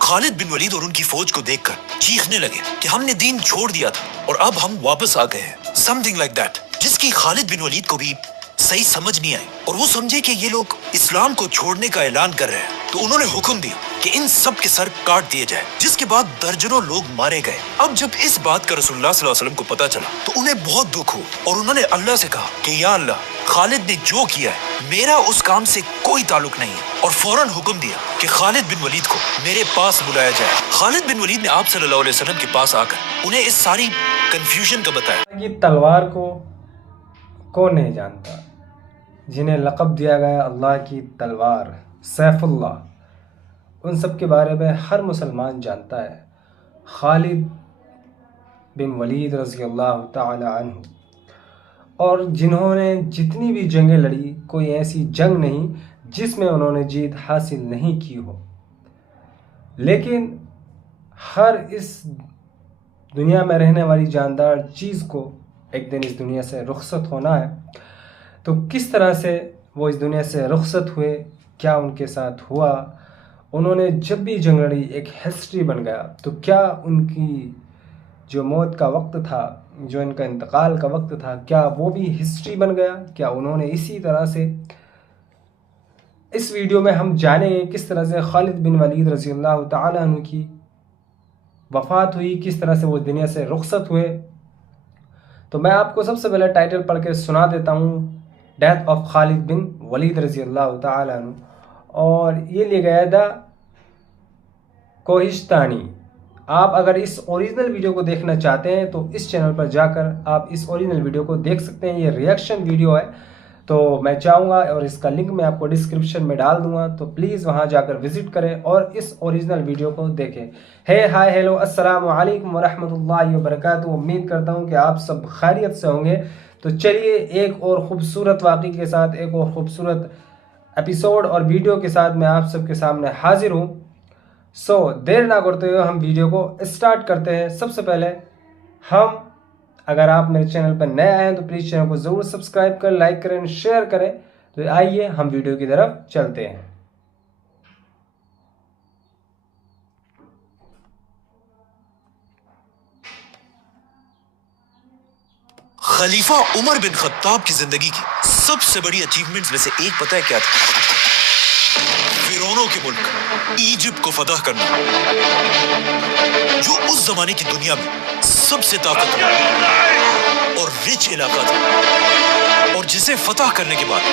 خالد bin ولید اور ان کی فوج کو دیکھ کر چیخنے لگے کہ ہم نے دین چھوڑ دیا تھا اور اب ہم واپس آ گئے ہیں، سمتھنگ لائک دیٹ، جس کی خالد بن ولید کو بھی صحیح سمجھ نہیں آئی اور وہ سمجھے کہ یہ لوگ اسلام کو چھوڑنے کا اعلان کر رہے ہیں۔ تو انہوں نے حکم دیا کہ ان سب کے سر کاٹ دیے جائے، جس کے بعد درجنوں لوگ مارے گئے۔ اب جب اس بات کا رسول اللہ صلی اللہ علیہ وسلم کو پتا چلا تو انہیں بہت دکھ ہو اور انہوں نے اللہ سے کہا کہ یا اللہ، خالد نے جو کیا ہے میرا اس کام سے کوئی تعلق نہیں ہے، اور فوراً حکم دیا کہ خالد بن ولید کو میرے پاس بلایا جائے۔ خالد بن ولید نے آپ صلی اللہ علیہ وسلم کے پاس آ کر انہیں اس ساری کنفیوژن کا بتایا۔ یہ تلوار کو کون نہیں جانتا، جنہیں لقب دیا گیا اللہ کی تلوار، سیف اللہ، ان سب کے بارے میں ہر مسلمان جانتا ہے۔ خالد بن ولید رضی اللہ تعالی عنہ، اور جنہوں نے جتنی بھی جنگیں لڑی، کوئی ایسی جنگ نہیں جس میں انہوں نے جیت حاصل نہیں کی ہو، لیکن ہر اس دنیا میں رہنے والی جاندار چیز کو ایک دن اس دنیا سے رخصت ہونا ہے۔ تو کس طرح سے وہ اس دنیا سے رخصت ہوئے، کیا ان کے ساتھ ہوا، انہوں نے جب بھی جنگ لڑی ایک ہسٹری بن گیا، تو کیا ان کی جو موت کا وقت تھا، جو ان کا انتقال کا وقت تھا، کیا وہ بھی ہسٹری بن گیا؟ کیا انہوں نے اسی طرح سے، اس ویڈیو میں ہم جانیں گے کس طرح سے خالد بن ولید رضی اللہ تعالیٰ عنہ کی وفات ہوئی، کس طرح سے وہ دنیا سے رخصت ہوئے۔ تو میں آپ کو سب سے پہلے ٹائٹل پڑھ کے سنا دیتا ہوں، ڈیتھ آف خالد بن ولید رضی اللہ تعالیٰ عنہ، اور یہ لے گیا دا کوہستانی۔ آپ اگر اس اوریجنل ویڈیو کو دیکھنا چاہتے ہیں تو اس چینل پر جا کر آپ اس اوریجنل ویڈیو کو دیکھ سکتے ہیں۔ یہ ریئیکشن ویڈیو ہے، تو میں چاہوں گا، اور اس کا لنک میں آپ کو ڈسکرپشن میں ڈال دوں گا، تو پلیز وہاں جا کر وزٹ کریں اور اس اوریجنل ویڈیو کو دیکھیں۔ ہائے ہیلو، السلام علیکم ورحمۃ اللہ وبرکاتہ۔ امید کرتا ہوں کہ آپ سب خیریت سے ہوں گے۔ تو چلیے ایک اور خوبصورت واقعے کے ساتھ، ایک اور خوبصورت ایپیسوڈ اور ویڈیو کے ساتھ میں آپ سب کے سامنے حاضر ہوں۔ دیر نہ کرتے ہوئے ہم ویڈیو کو اسٹارٹ کرتے ہیں۔ سب سے پہلے اگر آپ میرے چینل پر نئے آئے ہیں تو پلیز چینل کو ضرور سبسکرائب کریں، لائک کریں، شیئر کریں۔ تو آئیے ہم ویڈیو کی طرف چلتے ہیں۔ خلیفہ عمر بن خطاب کی زندگی کی سب سے بڑی اچیومنٹس میں سے ایک پتہ ہے کیا تھا؟ فرعونوں کے ملک ایجپٹ کو فتح کرنا، جو اس زمانے کی دنیا میں سب سے طاقتور اور رچ علاقہ تھا، اور جسے فتح کرنے کے بعد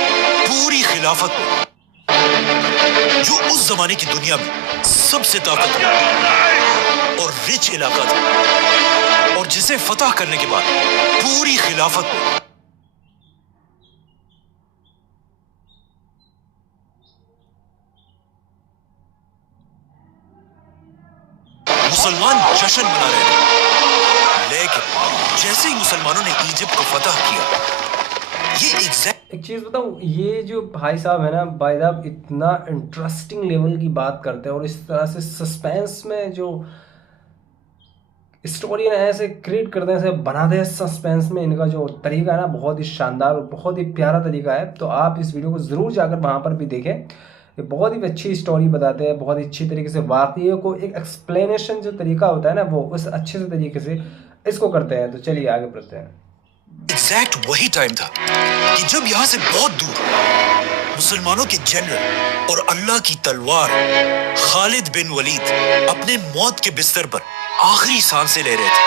پوری خلافت میں، جو اس زمانے کی دنیا میں سب سے طاقتور اور رچ علاقہ تھا، اور جسے فتح کرنے کے بعد پوری خلافت میں مسلمان جشن منا رہے تھے، لیکن جیسے ہی مسلمانوں نے ایجپٹ کو فتح کیا، یہ ایک چیز بتاؤں، یہ جو بھائی صاحب ہے نا، بھائی صاحب اتنا انٹرسٹنگ لیول کی بات کرتے ہیں، اور اس طرح سے سسپینس میں جو اسٹوری ایسے کریٹ کرتے ہیں، ایسے بناتے ہیں سسپینس میں، ان کا جو طریقہ ہے نا بہت ہی شاندار اور بہت ہی پیارا طریقہ ہے۔ تو آپ اس ویڈیو کو ضرور جا کر وہاں پر بھی دیکھیں، یہ بہت ہی اچھی اسٹوری بتاتے ہیں، بہت ہی اچھی طریقے سے واقعے کو ایک ایکسپلینیشن جو طریقہ ہوتا ہے نا، وہ اس اچھے سے طریقے سے اس کو کرتے ہیں۔ تو چلیے آگے بڑھتے ہیں۔ ایگزیکٹ وہی ٹائم تھا کہ جب یہاں سے بہت دور مسلمانوں کے جنرل اور اللہ کی تلوار خالد بن ولید اپنے موت کے بستر پر آخری سانسیں لے رہے تھے۔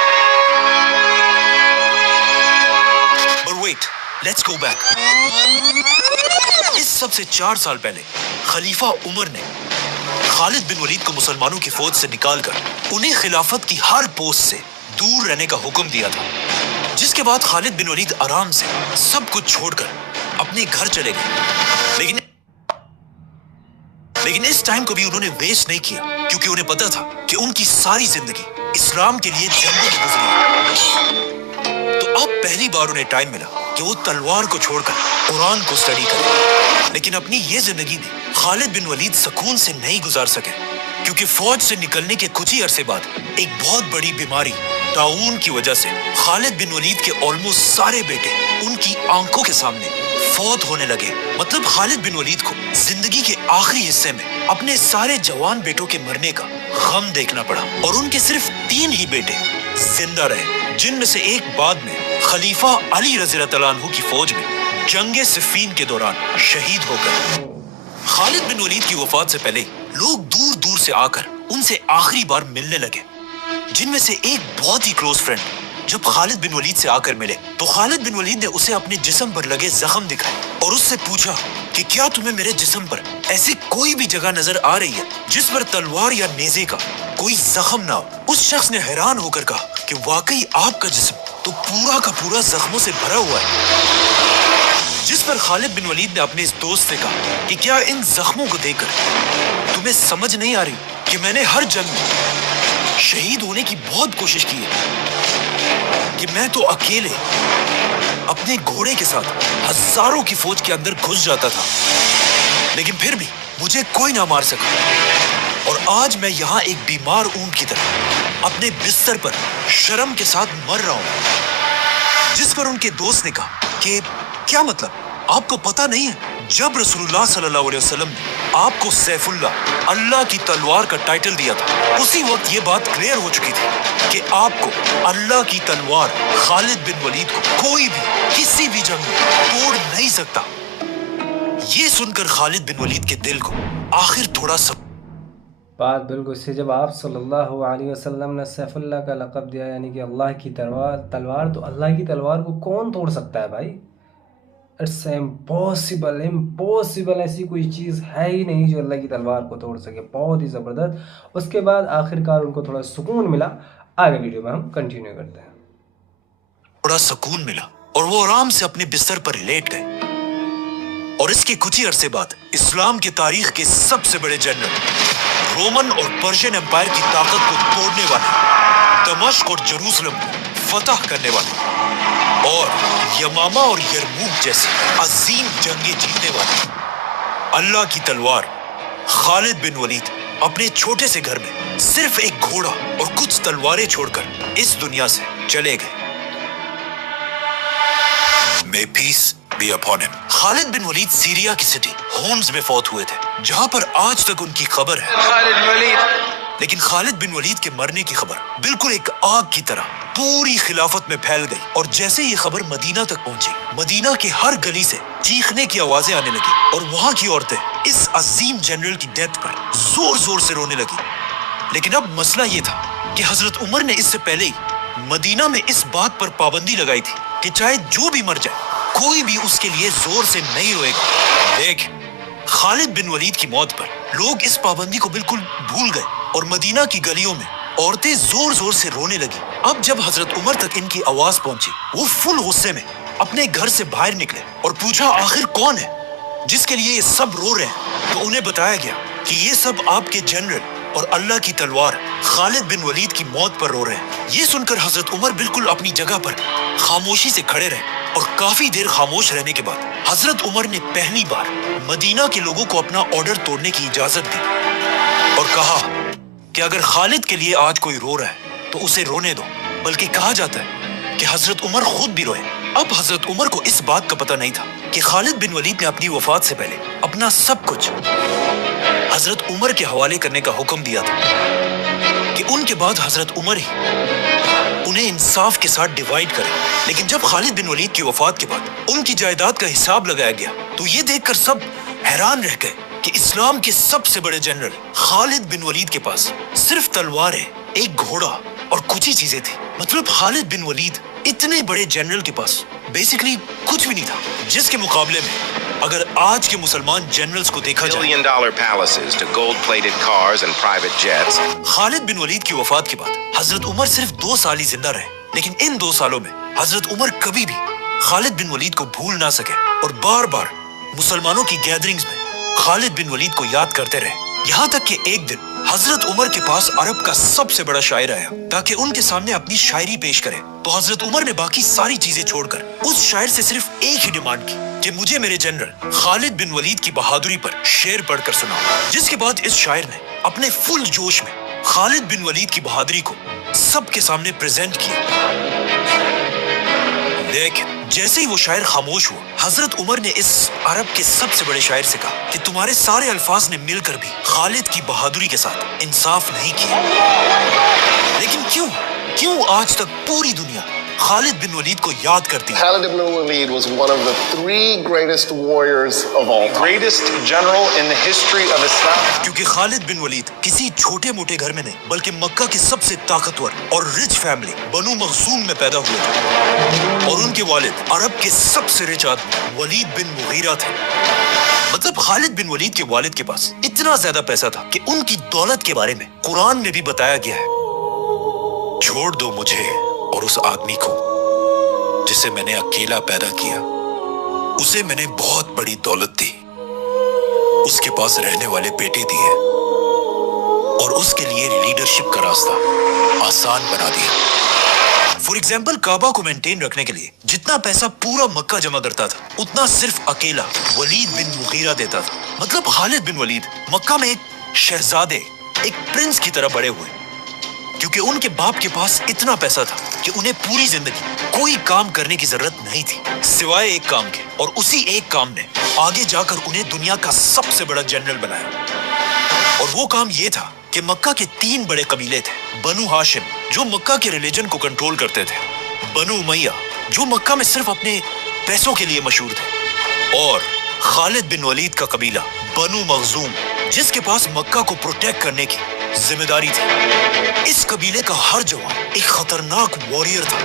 But wait, let's go back. اس سب سے 4 سال پہلے خلیفہ عمر نے خالد بن ولید کو مسلمانوں کی فوج سے نکال کر انہیں خلافت کی ہر پوسٹ سے دور رہنے کا حکم دیا تھا، جس کے بعد خالد بن ولید آرام سے سب کچھ چھوڑ کر اپنے گھر چلے گئے۔ لیکن اس ٹائم کو بھی انہوں نے ویسٹ نہیں کیا، کیونکہ انہیں پتا تھا کہ ان کی ساری زندگی اسلام کے لیے جنگوں میں گزری۔ تو اب پہلی بار انہیں ٹائم ملا کہ وہ تلوار کو چھوڑ کر قرآن کو اسٹڈی کریں۔ لیکن اپنی یہ زندگی میں خالد بن ولید سکون سے نہیں گزار سکے، کیونکہ فوج سے نکلنے کے کچھ ہی عرصے بعد ایک بہت بڑی بیماری طاعون کی وجہ سے خالد بن ولید کے آلموسٹ سارے بیٹے ان کی آنکھوں کے سامنے فوت ہونے لگے۔ مطلب خالد بن ولید کو زندگی کے آخری حصے میں اپنے سارے جوان بیٹوں کے مرنے کا غم دیکھنا پڑا اور ان کے صرف 3 ہی بیٹے زندہ رہے، جن میں سے ایک بعد میں خلیفہ علی رضی اللہ عنہ کی فوج میں جنگ صفین کے دوران شہید ہو گئے۔ خالد بن ولید کی وفات سے پہلے لوگ دور دور سے آ کر ان سے آخری بار ملنے لگے، جن میں سے ایک بہت ہی کلوز فرینڈ جب خالد بن ولید سے آ کر ملے تو خالد بن ولید نے اسے اپنے جسم پر لگے زخم دکھائے اور اس سے پوچھا کہ کیا تمہیں میرے جسم پر ایسی کوئی بھی جگہ نظر آ رہی ہے جس پر تلوار یا نیزے کا کوئی زخم نہ ہو؟ اس شخص نے حیران ہو کر کہا کہ واقعی آپ کا جسم تو پورا کا پورا زخموں سے بھرا ہوا ہے، جس پر خالد بن ولید نے اپنے اس دوست سے کہا کہ کیا ان زخموں کو دیکھ کر تمہیں سمجھ نہیں آ رہی کہ میں نے ہر جنگ میں شہید ہونے کی بہت کوشش کی ہے، کہ میں تو اکیلے اپنے گھوڑے کے ساتھ ہزاروں کی فوج کے اندر گھس جاتا تھا لیکن پھر بھی مجھے کوئی نہ مار سکا، اور آج میں یہاں ایک بیمار اونٹ کی طرح اپنے بستر پر شرم کے ساتھ مر رہا ہوں۔ جس پر ان کے دوست نے کہا کہ کیا مطلب، آپ کو پتہ نہیں ہے جب رسول اللہ صلی اللہ علیہ وسلم نے آپ کو سیف اللہ، اللہ کی تلوار کا ٹائٹل دیا تھا، اسی وقت یہ بات کلیئر ہو چکی تھی کہ آپ کو اللہ کی تلوار خالد بن ولید کو کوئی بھی کسی بھی جنگ میں توڑ نہیں سکتا۔ یہ سن کر خالد بن ولید کے دل کو آخر تھوڑا سا بات بالکل سی، جب آپ صلی اللہ علیہ وسلم نے سیف اللہ کا لقب دیا یعنی کہ اللہ کی تلوار، تو اللہ کی تلوار کو کون توڑ سکتا ہے بھائی؟ اٹس امپاسبل، ایسی کوئی چیز ہے ہی نہیں جو اللہ کی تلوار کو توڑ سکے۔ بہت ہی زبردست۔ اس کے بعد آخر کار ان کو تھوڑا سکون ملا۔ آگے ویڈیو میں ہم کنٹینیو کرتے ہیں۔ تھوڑا سکون ملا اور وہ آرام سے اپنے بستر پر لیٹ گئے، اور اس کے کچھ ہی عرصے بعد اسلام کی تاریخ کے سب سے بڑے جنرل، رومن اور پرشین امپائر کی طاقت کو توڑنے والے، دمشق اور جروسلم کو فتح کرنے والے، اور یمامہ اور یرموک جیسی عظیم جنگیں جیتنے والے اللہ کی تلوار خالد بن ولید اپنے چھوٹے سے گھر میں صرف ایک گھوڑا اور کچھ تلواریں چھوڑ کر اس دنیا سے چلے گئے۔ May peace be upon him۔ Khalid bin Walid Syria کی سٹی ہومز میں فوت ہوئے تھے، جہاں پر آج تک ان کی قبر ہے۔ لیکن خالد بن ولید کے مرنے کی خبر بالکل ایک آگ کی طرح پوری خلافت میں پھیل گئی، اور جیسے یہ خبر مدینہ تک پہنچی، مدینہ کی ہر گلی سے چیخنے کی آوازیں آنے لگی، اور وہاں کی عورتیں اس عظیم جنرل کی ڈیتھ پر زور زور سے رونے لگی۔ لیکن اب مسئلہ یہ تھا کہ حضرت عمر نے اس سے پہلے ہی مدینہ میں اس بات پر پابندی لگائی تھی کہ چاہے جو بھی مر جائے، کوئی بھی اس کے لیے زور سے نہیں روئے گا۔ دیکھ، خالد بن ولید کی موت پر لوگ اس پابندی کو بالکل بھول گئے، اور مدینہ کی گلیوں میں عورتیں زور زور سے رونے لگی۔ اب جب حضرت عمر تک ان کی آواز پہنچی، وہ فل غصے میں اپنے گھر سے باہر نکلے اور پوچھا آخر کون ہے جس کے لیے یہ سب رو رہے ہیں؟ تو انہیں بتایا گیا کہ یہ سب آپ کے جنرل اور اللہ کی تلوار خالد بن ولید کی موت پر رو رہے ہیں۔ یہ سن کر حضرت عمر بالکل اپنی جگہ پر خاموشی سے کھڑے رہے، اور کافی دیر خاموش رہنے کے بعد حضرت عمر نے پہلی بار مدینہ کے لوگوں کو اپنا آرڈر توڑنے کی اجازت دی اور کہا کہ اگر خالد کے لیے آج کوئی رو رہا ہے تو اسے رونے دو، بلکہ کہا جاتا ہے کہ حضرت عمر خود بھی روئے۔ اب حضرت عمر کو اس بات کا پتہ نہیں تھا کہ خالد بن ولید نے اپنی وفات سے پہلے اپنا سب کچھ حضرت عمر کے حوالے کرنے کا حکم دیا تھا، کہ ان کے بعد حضرت عمر ہی انہیں انصاف کے ساتھ ڈیوائیڈ کرے۔ لیکن جب خالد بن ولید کی وفات کے بعد ان کی جائیداد کا حساب لگایا گیا تو یہ دیکھ کر سب حیران رہ گئے کہ اسلام کے سب سے بڑے جنرل خالد بن ولید کے پاس صرف تلواریں، ایک گھوڑا اور کچھ ہی چیزیں تھی۔ مطلب خالد بن ولید اتنے بڑے جنرل کے پاس بیسیکلی کچھ بھی نہیں تھا، جس کے مقابلے میں اگر آج کے مسلمان جنرلز کو دیکھا جائے، $1 billion palaces to gold-plated cars and private jets۔ Khalid bin ولید کی وفات کے بعد حضرت عمر صرف 2 سال ہی زندہ رہے، لیکن ان 2 سالوں میں حضرت عمر کبھی بھی خالد بن ولید کو بھول نہ سکے، اور بار بار مسلمانوں کی گیدرنگز میں خالد بن ولید کو یاد کرتے رہے، یہاں تک کہ ایک دن حضرت عمر کے پاس عرب کا سب سے بڑا شاعر آیا تاکہ ان کے سامنے اپنی شاعری پیش کرے، تو حضرت عمر نے باقی ساری چیزیں چھوڑ کر اس شاعر سے صرف ایک ہی ڈیمانڈ کی کہ مجھے میرے جنرل خالد بن ولید کی بہادری پر شعر پڑھ کر سناؤ، جس کے بعد اس شاعر نے اپنے فل جوش میں خالد بن ولید کی بہادری کو سب کے سامنے پریزنٹ کیا۔ لیکن جیسے ہی وہ شاعر خاموش ہوا، حضرت عمر نے اس عرب کے سب سے بڑے شاعر سے کہا کہ تمہارے سارے الفاظ نے مل کر بھی خالد کی بہادری کے ساتھ انصاف نہیں کیا۔ لیکن کیوں آج تک پوری دنیا خالد بن ولید کو یاد کرتی ہے؟ Khalid ibn Walid was one of the 3 greatest warriors of all time. Greatest general in the history of Islam. کیونکہ خالد بن ولید کسی چھوٹے موٹے گھر میں نہیں بلکہ مکہ کے سب سے طاقتور اور رچ فیملی بنو مخزوم میں پیدا ہوئے تھے، اور ان کے والد عرب کے سب سے رچ آدمی ولید بن مغیرہ تھے۔ مطلب خالد بن ولید کے والد کے پاس اتنا زیادہ پیسہ تھا کہ ان کی دولت کے بارے میں قرآن میں بھی بتایا گیا ہے، چھوڑ دو مجھے اور اس آدمی کو جسے میں نے اکیلا پیدا کیا، اسے میں نے بہت بڑی دولت دی، اس کے پاس رہنے والے بیٹے دیے اور اس کے لیے لیڈرشپ کا راستہ آسان بنا دیا۔ فور ایگزامپل، کعبہ کو مینٹین رکھنے کے لیے جتنا پیسہ پورا مکہ جمع کرتا تھا اتنا صرف اکیلا ولید بن مغیرہ دیتا تھا۔ مطلب خالد بن ولید مکہ میں ایک شہزادے، ایک پرنس کی طرح بڑے ہوئے، کیونکہ ان کے باپ کے پاس اتنا پیسہ تھا کہ انہیں پوری زندگی کوئی کام کرنے کی ضرورت نہیں تھی سوائے ایک کام کے، اور اسی ایک کام نے آگے جا کر انہیں دنیا کا سب سے بڑا جنرل بنایا۔ اور وہ کام یہ تھا کہ مکہ کے 3 بڑے قبیلے تھے، بنو ہاشم جو مکہ کے ریلیجن کو کنٹرول کرتے تھے، بنو امیہ جو مکہ میں صرف اپنے پیسوں کے لیے مشہور تھے، اور خالد بن ولید کا قبیلہ بنو مخزوم جس کے پاس مکہ کو پروٹیکٹ کرنے کی ذمہ داری تھی۔ اس قبیلے کا ہر جوان ایک خطرناک واریر تھا،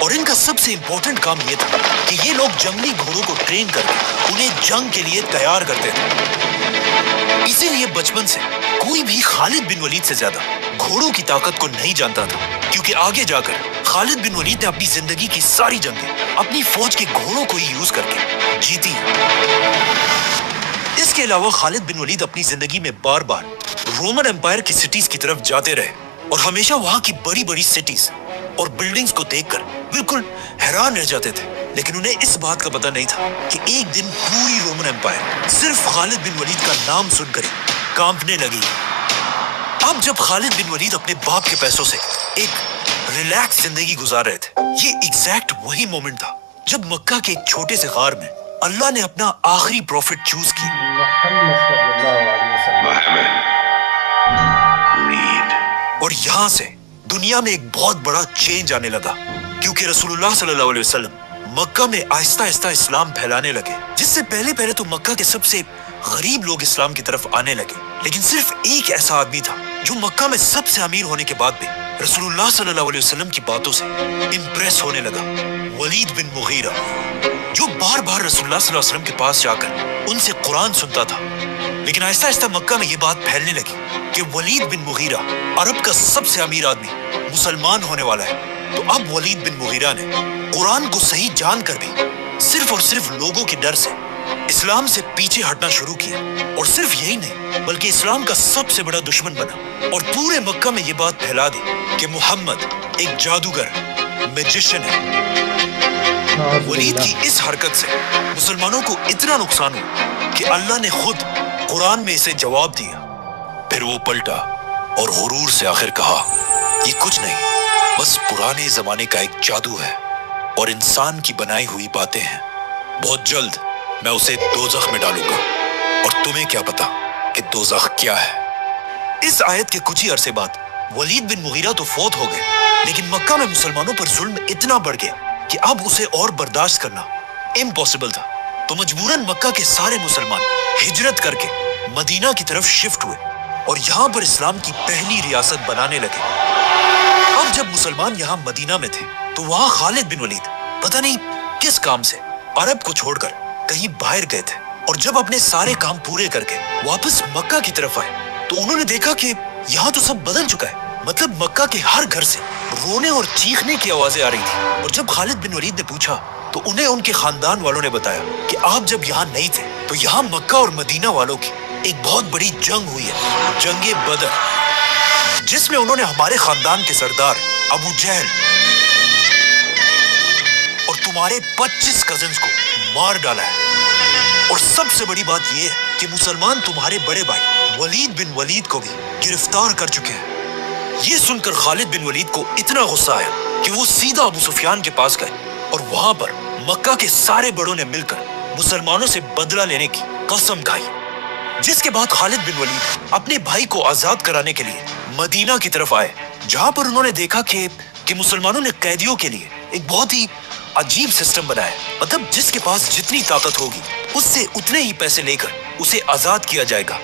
اور ان کا سب سے امپورٹنٹ کام یہ تھا کہ یہ لوگ جنگلی گھوڑوں کو ٹرین کر کے انہیں جنگ کے لیے تیار کرتے تھے۔ اسی لیے بچپن سے کوئی بھی خالد بن ولید سے زیادہ گھوڑوں کی طاقت کو نہیں جانتا تھا، کیونکہ آگے جا کر خالد بن ولید نے اپنی زندگی کی ساری جنگیں اپنی فوج کے گھوڑوں کو ہی یوز کر کے جیتی۔ اس کے علاوہ خالد بن ولید اپنی زندگی میں بار بار رومن امپائر کی سٹیز کی طرف جاتے رہے، اور ہمیشہ وہاں کی بڑی بڑی سٹیز اور بلڈنگز کو دیکھ کر بالکل حیران رہ جاتے تھے، لیکن انہیں اس بات کا پتہ نہیں تھا کہ ایک دن پوری رومن امپائر صرف خالد بن ولید کا نام سن کر ہی کانپنے لگی۔ اب جب خالد بن ولید اپنے باپ کے پیسوں سے ایک ریلیکس زندگی گزار رہے تھے، یہ ایگزیکٹ وہی مومنٹ تھا جب مکہ کے ایک چھوٹے سے غار میں اللہ نے اپنا آخری پروفٹ چوز کیا۔ محمد صلی اللہ علیہ وسلم۔ اور یہاں سے دنیا میں ایک بہت بڑا چینج آنے لگا، کیونکہ رسول اللہ صلی اللہ علیہ وسلم مکہ میں آہستہ آہستہ اسلام پھیلانے لگے، جس سے پہلے تو مکہ کے سب سے غریب لوگ اسلام کی طرف آنے لگے، لیکن صرف ایک ایسا آدمی تھا جو مکہ میں سب سے امیر ہونے کے بعد بھی رسول اللہ صلی اللہ علیہ وسلم کی باتوں سے امپریس ہونے لگا، ولید بن مغیرہ، جو بار بار رسول اللہ صلی اللہ علیہ وسلم کے پاس جا کر ان سے قرآن سنتا تھا۔ لیکن آہستہ آہستہ مکہ میں یہ بات پھیلنے لگی کہ ولید بن مغیرہ عرب کا سب سے امیر آدمی مسلمان ہونے والا ہے، تو اب ولید بن مغیرہ نے قرآن کو صحیح جان کر بھی صرف اور صرف لوگوں کے ڈر سے اسلام سے پیچھے ہٹنا شروع کیا، اور صرف یہی نہیں بلکہ اسلام کا سب سے بڑا دشمن بنا، اور پورے مکہ میں یہ بات پھیلا دی کہ محمد ایک جادوگر، میجیشن ہے۔ ولید کی اس حرکت سے مسلمانوں کو اتنا نقصان ہوا کہ اللہ نے خود قرآن میں اسے جواب دیا۔ پھر وہ پلٹا اور غرور سے آخر کہا، یہ کچھ نہیں، بس پرانے زمانے کا ایک جادو ہے اور انسان کی بنائی ہوئی باتیں ہیں، بہت جلد میں اسے دوزخ میں ڈالوں گا، اور تمہیں کیا پتا کہ دوزخ کیا ہے۔ اس آیت کے کچھ ہی عرصے بعد ولید بن مغیرہ تو فوت ہو گئے، لیکن مکہ میں مسلمانوں پر ظلم اتنا بڑھ گیا کہ اب اسے اور برداشت کرنا امپاسبل تھا، تو مجبوراً مکہ کے سارے مسلمان ہجرت کر کے مدینہ کی طرف شفٹ ہوئے اور یہاں پر اسلام کی پہلی ریاست بنانے لگے۔ اب جب مسلمان یہاں مدینہ میں تھے تو وہاں خالد بن ولید پتہ نہیں کس کام سے عرب کو چھوڑ کر کہیں باہر گئے تھے، اور جب اپنے سارے کام پورے کر کے واپس مکہ کی طرف آئے تو انہوں نے دیکھا کہ یہاں تو سب بدل چکا ہے، مطلب مکہ کے ہر گھر سے رونے اور چیخنے کی آوازیں آ رہی تھی۔ اور جب خالد بن ولید نے پوچھا تو انہیں ان کے خاندان والوں نے بتایا کہ آپ جب یہاں نہیں تھے تو یہاں مکہ اور مدینہ والوں کی ایک بہت بڑی جنگ ہوئی ہے، جنگ بدر، جس میں انہوں نے ہمارے خاندان کے سردار ابو جہل اور تمہارے 25 کزنز کو مار ڈالا ہے، اور سب سے بڑی بات یہ ہے کہ مسلمان تمہارے بڑے بھائی ولید بن ولید کو بھی گرفتار کر چکے ہیں۔ یہ سن کر خالد بن ولید کو اتنا غصہ آیا کہ وہ سیدھا ابو سفیان کے پاس گئے اور وہاں پر مکہ کے سارے بڑوں نے مل کر مسلمانوں سے بدلہ لینے کی قسم کھائی، جس کے بعد خالد بن ولید اپنے بھائی کو آزاد کرانے کے لیے مدینہ کی طرف آئے، جہاں پر انہوں نے دیکھا کہ مسلمانوں نے قیدیوں کے لیے ایک بہت ہی عجیب سسٹم بنایا، مطلب جس کے پاس جتنی طاقت ہوگی اس سے اتنے ہی پیسے لے کر اسے آزاد کیا جائے گا،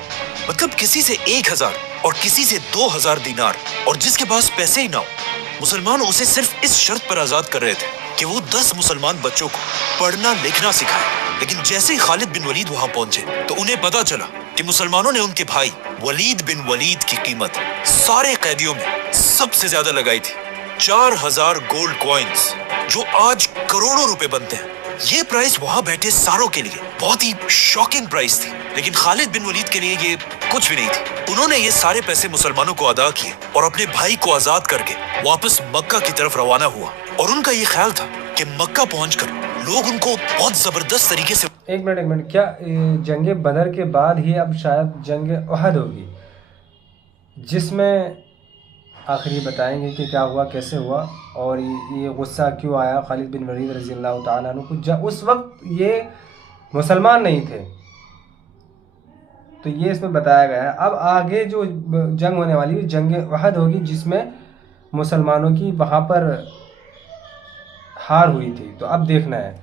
مطلب کسی سے 1000 اور کسی سے 2000 دینار، اور جس کے پاس پیسے ہی نہ ہو مسلمان اسے صرف اس شرط پر آزاد کر رہے تھے کہ وہ 10 مسلمان بچوں کو پڑھنا لکھنا سکھائے۔ لیکن جیسے ہی خالد بن ولید وہاں پہنچے تو انہیں پتا چلا کہ مسلمانوں نے ان کے بھائی ولید بن ولید کی قیمت سارے قیدیوں میں سب سے زیادہ لگائی تھی، 4000 گولڈ کوائنز، جو آج کروڑوں روپے بنتے ہیں۔ یہ پرائز وہاں بیٹھے ساروں کے لیے بہت ہی شاکنگ پرائز تھی، لیکن خالد بن ولید کے لیے یہ کچھ بھی نہیں تھی۔ انہوں نے یہ سارے پیسے مسلمانوں کو ادا کیے اور اپنے بھائی کو آزاد کر کے واپس مکہ کی طرف روانہ ہوا، اور ان کا یہ خیال تھا کہ مکہ پہنچ کر لوگ ان کو بہت زبردست طریقے سے ایک منٹ کیا جنگ بدر کے بعد ہی اب شاید جنگ احد ہوگی، جس میں آخر یہ بتائیں گے کہ کیا ہوا، کیسے ہوا، اور یہ غصہ کیوں آیا خالد بن ولید رضی اللہ تعالیٰ عنہ کو؟ اس وقت یہ مسلمان نہیں تھے، تو یہ اس میں بتایا گیا ہے۔ اب آگے جو جنگ ہونے والی ہے جنگ احد ہوگی، جس میں مسلمانوں کی وہاں پر ہار ہوئی تھی، تو اب دیکھنا ہے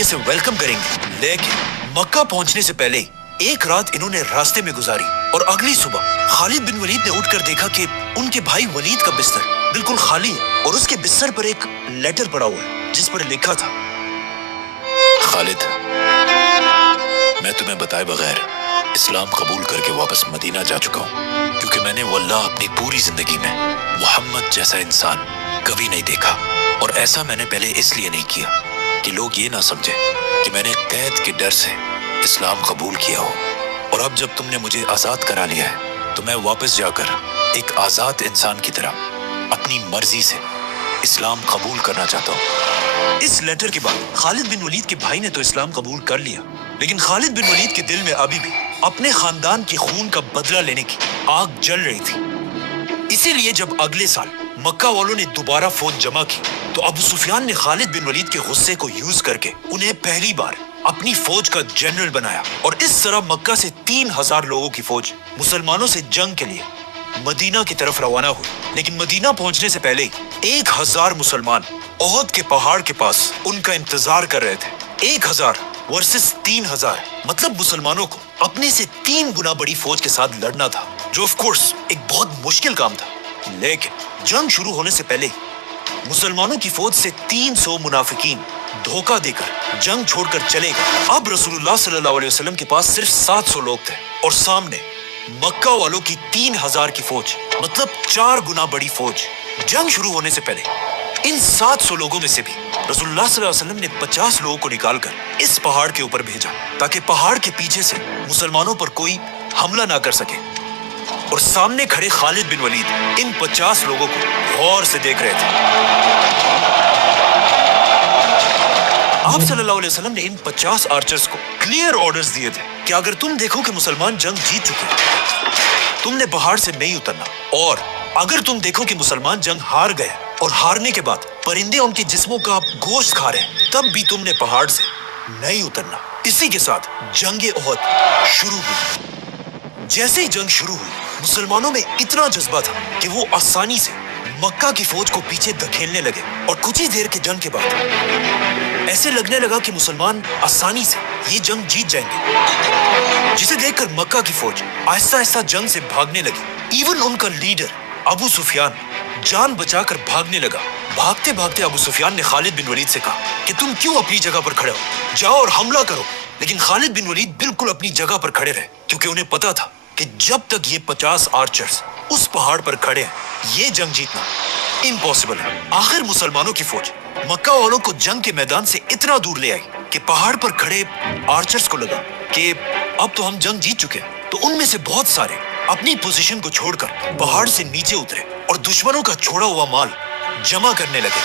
سے ویلکم کریں گے۔ لیکن مکہ پہنچنے سے پہلے ایک رات انہوں نے راستے میں گزاری، اور اگلی صبح خالد بن ولید نے اٹھ کر دیکھا کہ ان کے بھائی ولید کا بستر بالکل خالی ہے، اور اس کے بستر پر ایک لیٹر پڑا ہوا ہے جس پر لکھا تھا، خالد، میں تمہیں بتائے بغیر اسلام قبول کر کے واپس مدینہ جا چکا ہوں، کیونکہ میں نے واللہ اپنی پوری زندگی میں محمد جیسا انسان کبھی نہیں دیکھا، اور ایسا میں نے پہلے اس لیے نہیں کیا کہ لوگ یہ نہ سمجھے کہ میں نے قید کے ڈر سے اسلام قبول کیا ہو، اور اب جب تم نے مجھے آزاد کرا لیا ہے تو میں واپس جا کر ایک آزاد انسان کی طرح اپنی مرضی سے اسلام قبول کرنا چاہتا ہوں۔ اس لیٹر کے بعد خالد بن ولید کے بھائی نے تو اسلام قبول کر لیا، لیکن خالد بن ولید کے دل میں ابھی بھی اپنے خاندان کے خون کا بدلہ لینے کی آگ جل رہی تھی۔ اسی لیے جب اگلے سال مکہ والوں نے دوبارہ فوج جمع کی تو ابو سفیان نے خالد بن ولید کے غصے کو یوز کر کے انہیں پہلی بار اپنی فوج کا جنرل بنایا، اور اس طرح مکہ سے 3000 لوگوں کی فوج مسلمانوں سے جنگ کے لیے مدینہ کی طرف روانہ ہوئی۔ لیکن مدینہ پہنچنے سے پہلے 1000 مسلمان احد کے پہاڑ کے پاس ان کا انتظار کر رہے تھے۔ 1000 ورسز 3000، مطلب مسلمانوں کو اپنے سے 3 گنا بڑی فوج کے ساتھ لڑنا تھا، جو آف کورس ایک بہت مشکل کام تھا۔ لیکن جنگ شروع ہونے سے پہلے مسلمانوں کی فوج سے 300 منافقین دھوکہ دے کر جنگ چھوڑ کر چلے گئے۔ اب رسول اللہ صلی اللہ علیہ وسلم کے پاس صرف 700 لوگ تھے، اور سامنے مکہ والوں کی 3000 کی فوج، مطلب 4 گنا بڑی فوج۔ جنگ شروع ہونے سے پہلے ان 700 لوگوں میں سے بھی رسول اللہ صلی اللہ علیہ وسلم نے 50 لوگوں کو نکال کر اس پہاڑ کے اوپر بھیجا، تاکہ پہاڑ کے پیچھے سے مسلمانوں پر کوئی حملہ نہ کر سکے۔ اور سامنے کھڑے خالد بن ولید ان 50 لوگوں کو غور سے دیکھ رہے تھے۔ آپ صلی اللہ علیہ وسلم نے ان 50 آرچرز کو کلیئر آرڈرز دیے تھے کہ اگر تم دیکھو کہ مسلمان جنگ جیت چکے تم نے پہاڑ سے نہیں اترنا، اور اگر تم دیکھو کہ مسلمان جنگ ہار گئے اور ہارنے کے بعد پرندے ان کے جسموں کا گوشت کھا رہے ہیں، تب بھی تم نے پہاڑ سے نہیں اترنا۔ اسی کے ساتھ جنگ احد شروع ہوئی۔ جیسے ہی جنگ شروع ہوئی مسلمانوں میں اتنا جذبہ تھا کہ وہ آسانی سے مکہ کی فوج کو پیچھے دھکیلنے لگے، اور کچھ ہی دیر کے جنگ کے بعد ایسے لگنے لگا کہ مسلمان آسانی سے یہ جنگ جیت جائیں گے، جسے دیکھ کر مکہ کی فوج آہستہ آہستہ جنگ سے بھاگنے لگی۔ ایون ان کا لیڈر ابو سفیان جان بچا کر بھاگنے لگا۔ بھاگتے بھاگتے ابو سفیان نے خالد بن ولید سے کہا کہ تم کیوں اپنی جگہ پر کھڑے ہو، جاؤ اور حملہ کرو۔ لیکن خالد بن ولید بالکل اپنی جگہ پر کھڑے رہے، کیونکہ انہیں پتا تھا کہ جب تک یہ 50 آرچرز اس پہاڑ پر کھڑے ہیں یہ جنگ جیتنا امپاسبل ہے۔ آخر مسلمانوں کی فوج مکہ والوں کو جنگ کے میدان سے اتنا دور لے آئی کہ پہاڑ پر کھڑے آرچرز کو لگا کہ اب تو ہم جنگ جیت چکے ہیں، تو ان میں سے بہت سارے اپنی پوزیشن کو چھوڑ کر پہاڑ سے نیچے اترے اور دشمنوں کا چھوڑا ہوا مال جمع کرنے لگے۔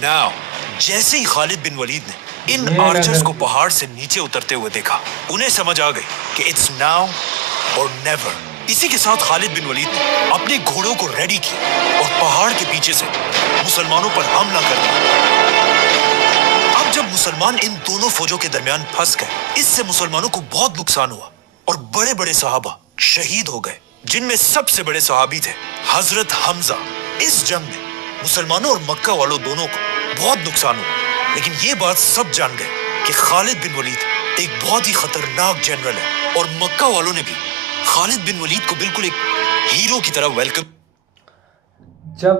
ناؤ جیسے ہی خالد بن ولید نے ان آرچرز کو پہاڑ سے نیچے اترتے ہوئے دیکھا، انہیں سمجھ آ گئی کہ اٹس ناؤ اور نیور۔ اسی کے ساتھ خالد بن ولید نے اپنے گھوڑوں کو ریڈی کیا اور پہاڑ کے پیچھے سے مسلمانوں پر حملہ کر دیا۔ اب جب مسلمان ان دونوں فوجوں کے درمیان پھنس گئے، اس سے مسلمانوں کو بہت نقصان ہوا اور بڑے بڑے صحابہ شہید ہو گئے، جن میں سب سے بڑے صحابی تھے حضرت حمزہ۔ اس جنگ میں مسلمانوں اور مکہ والوں دونوں کو بہت نقصان ہوا، لیکن یہ بات سب جان گئے کہ خالد بن ولید ایک بہت ہی خطرناک جنرل ہے، اور مکہ والوں نے بھی خالد بن ولید کو بالکل ایک ہیرو کی طرح ویلکم۔ جب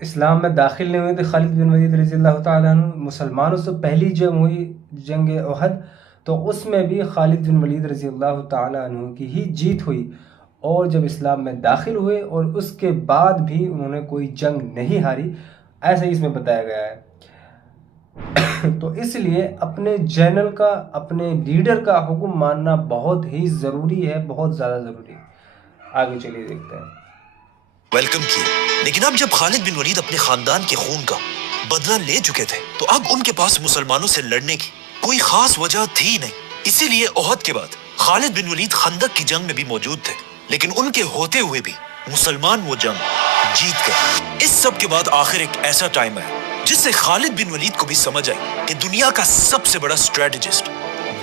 اسلام میں داخل نہیں ہوئے تھے خالد بن ولید رضی اللہ تعالیٰ عنہ، مسلمانوں سے پہلی جنگ ہوئی جنگ احد، تو اس میں بھی خالد بن ولید رضی اللہ تعالیٰ عنہ کی ہی جیت ہوئی، اور جب اسلام میں داخل ہوئے اور اس کے بعد بھی انہوں نے کوئی جنگ نہیں ہاری، ایسا ہی اس میں بتایا گیا ہے۔ تو اس لیے اپنے جنرل کا، اپنے لیڈر کا حکم ماننا بہت ہی ضروری ہے، بہت زیادہ ضروری ہے۔ آگے چلیے دیکھتے ہیں۔ ویلکم کیا، لیکن اب جب خالد بن ولید اپنے خاندان کے خون کا بدلہ لے چکے تھے تو اب ان کے پاس مسلمانوں سے لڑنے کی کوئی خاص وجہ تھی نہیں۔ اسی لیے احد کے بعد خالد بن ولید خندق کی جنگ میں بھی موجود تھے، لیکن ان کے ہوتے ہوئے بھی مسلمان وہ جنگ جیت گئے۔ اس سب کے بعد آخر ایک ایسا ٹائم ہے جس سے خالد بن ولید کو بھی سمجھ آئی کہ دنیا کا سب سے بڑا اسٹریٹجسٹ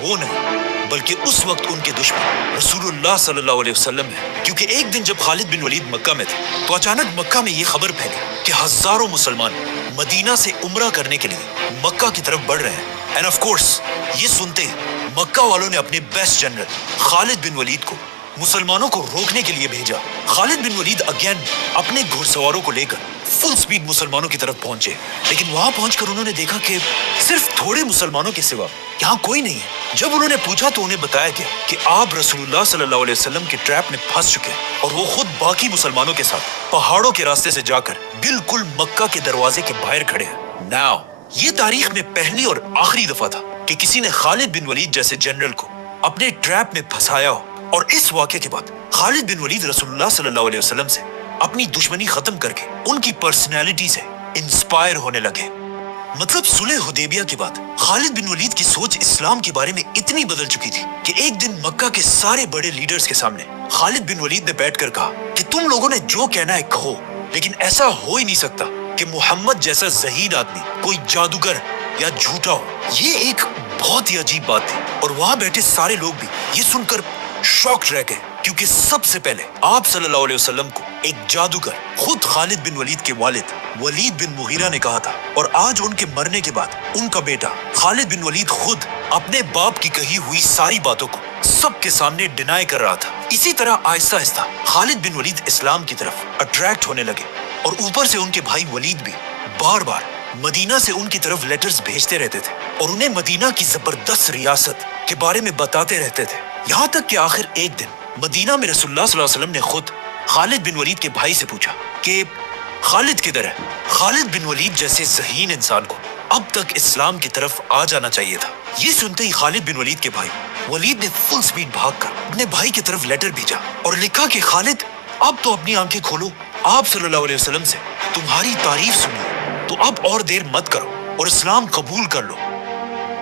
وہ نہیں بلکہ اس وقت ان کے دشمن رسول اللہ صلی اللہ علیہ وسلم ہے، کیونکہ ایک دن جب خالد بن ولید مکہ میں تھے تو اچانک مکہ میں یہ خبر پھیلی کہ ہزاروں مسلمان مدینہ سے عمرہ کرنے کے لیے مکہ کی طرف بڑھ رہے ہیں۔ اینڈ آف کورس یہ سنتے ہی مکہ والوں نے اپنے بیسٹ جنرل خالد بن ولید کو مسلمانوں کو روکنے کے لیے بھیجا۔ خالد بن ولید اگین اپنے گھڑ سواروں کو لے کر فل سپیڈ مسلمانوں کی طرف پہنچے، لیکن وہاں پہنچ کر انہوں نے دیکھا کہ صرف تھوڑے مسلمانوں کے سوا یہاں کوئی نہیں ہے۔ جب انہوں نے پوچھا تو انہیں بتایا گیا کہ آپ رسول اللہ صلی اللہ علیہ وسلم کے ٹریپ میں پھنس چکے ہیں، اور وہ خود باقی مسلمانوں کے ساتھ پہاڑوں کے راستے سے جا کر بالکل مکہ کے دروازے کے باہر کھڑے ہیں۔ ناؤ یہ تاریخ میں پہلی اور آخری دفعہ تھا کہ کسی نے خالد بن ولید جیسے جنرل کو اپنے ٹریپ میں پھنسایا ہو، اور اس واقعے کے بعد خالد بن ولید رسول اللہ صلی اللہ علیہ وسلم سے اپنی دشمنی ختم کر کے ان کی پرسنالٹی سے انسپائر ہونے لگے۔ مطلب صلح حدیبیہ کے بعد خالد بن ولید کی سوچ اسلام کے بارے میں اتنی بدل چکی تھی کہ ایک دن مکہ کے سارے بڑے لیڈرز کے سامنے خالد بن ولید نے بیٹھ کر کہا کہ تم لوگوں نے جو کہنا ہے کہو، لیکن ایسا ہو ہی نہیں سکتا کہ محمد جیسا زہید آدمی کوئی جادوگر یا جھوٹا ہو۔ یہ ایک بہت ہی عجیب بات تھی، اور وہاں بیٹھے سارے لوگ بھی یہ سن کر شاکڈ رہ گئے، کیونکہ سب سے پہلے آپ صلی اللہ علیہ وسلم کو ایک جادوگر خود خالد بن ولید کے والد ولید بن مغیرہ نے کہا تھا، اور آج ان کے مرنے کے بعد ان کا بیٹا خالد بن ولید خود اپنے باپ کی کہی ہوئی ساری باتوں کو سب کے سامنے ڈینائی کر رہا تھا۔ اسی طرح آہستہ آہستہ خالد بن ولید اسلام کی طرف اٹریکٹ ہونے لگے، اور اوپر سے ان کے بھائی ولید بھی بار بار مدینہ سے ان کی طرف لیٹرز بھیجتے رہتے تھے اور انہیں مدینہ کی زبردست ریاست کے بارے میں بتاتے رہتے تھے، یہاں تک کہ آخر ایک دن مدینہ میں رسول اللہ صلی اللہ علیہ وسلم نے خود خالد بن ولید کے بھائی سے پوچھا کہ خالد کدھر ہے؟ خالد بن ولید جیسے ذہین انسان کو اب تک اسلام کی طرف آ جانا چاہیے تھا۔ یہ سنتے ہی خالد بن ولید کے بھائی ولید نے فل سپیڈ بھاگ کر اپنے بھائی کی طرف لیٹر بھیجا اور لکھا کہ خالد اب تو اپنی آنکھیں کھولو، آپ صلی اللہ علیہ وسلم سے تمہاری تعریف سنی تو اب اور دیر مت کرو اور اسلام قبول کر لو۔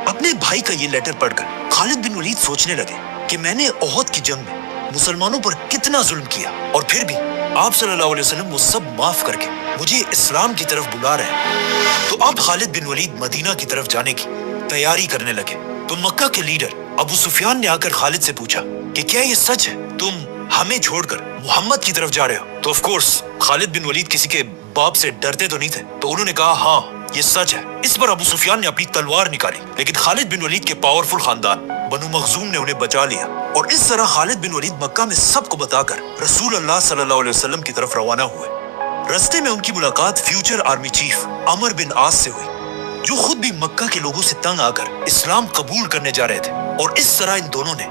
اپنے بھائی کا یہ لیٹر پڑھ کر خالد بن ولید سوچنے لگے کہ میں نے احد کی جنگ میں مسلمانوں پر کتنا ظلم کیا، اور پھر بھی آپ صلی اللہ علیہ وسلم وہ سب معاف کر کے مجھے اسلام کی طرف بلا رہے ہیں۔ تو اب خالد بن ولید مدینہ کی طرف جانے کی تیاری کرنے لگے تو مکہ کے لیڈر ابو سفیان نے آ کر خالد سے پوچھا کہ کیا یہ سچ ہے تم ہمیں چھوڑ کر محمد کی طرف جا رہے ہو؟ تو آف کورس خالد بن ولید کسی کے باپ سے ڈرتے تو نہیں تھے، تو انہوں نے کہا ہاں یہ سچ ہے۔ اس پر ابو سفیان نے اپنی تلوار نکالی، لیکن خالد بن ولید کے پاورفل خاندان بنو مخزوم نے انہیں بچا لیا، اور اس طرح خالد بن ولید مکہ میں سب کو بتا کر رسول اللہ صلی اللہ علیہ وسلم کی طرف روانہ ہوئے۔ رستے میں ان کی ملاقات فیوچر آرمی چیف عمر بن عاص سے ہوئی، جو خود بھی مکہ کے لوگوں سے تنگ آ کر اسلام قبول کرنے جا رہے تھے، اور اس طرح ان دونوں نے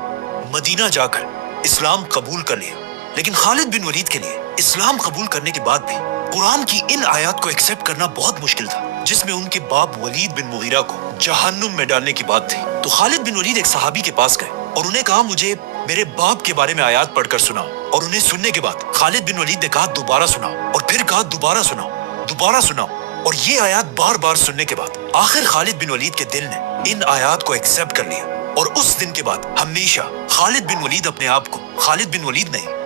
مدینہ جا کر اسلام قبول کر لیا۔ لیکن خالد بن ولید کے لیے اسلام قبول کرنے کے بعد بھی قرآن کی ان آیات کو ایکسپٹ کرنا بہت مشکل تھا جس میں ان کے باپ ولید بن مغیرہ کو جہنم میں ڈالنے کی بات تھی۔ تو خالد بن ولید ایک صحابی کے پاس گئے اور انہیں کہا مجھے میرے باپ کے بارے میں آیات پڑھ کر سناؤ، اور انہیں سننے کے بعد خالد بن ولید نے کہا دوبارہ سناؤ، اور پھر کہا دوبارہ سناؤ، دوبارہ سناؤ، اور یہ آیات بار بار سننے کے بعد آخر خالد بن ولید کے دل نے ان آیات کو ایکسپٹ کر لیا، اور اس دن کے بعد ہمیشہ خالد بن ولید اپنے آپ کو خالد بن ولید نہیں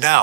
Now,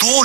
2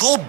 2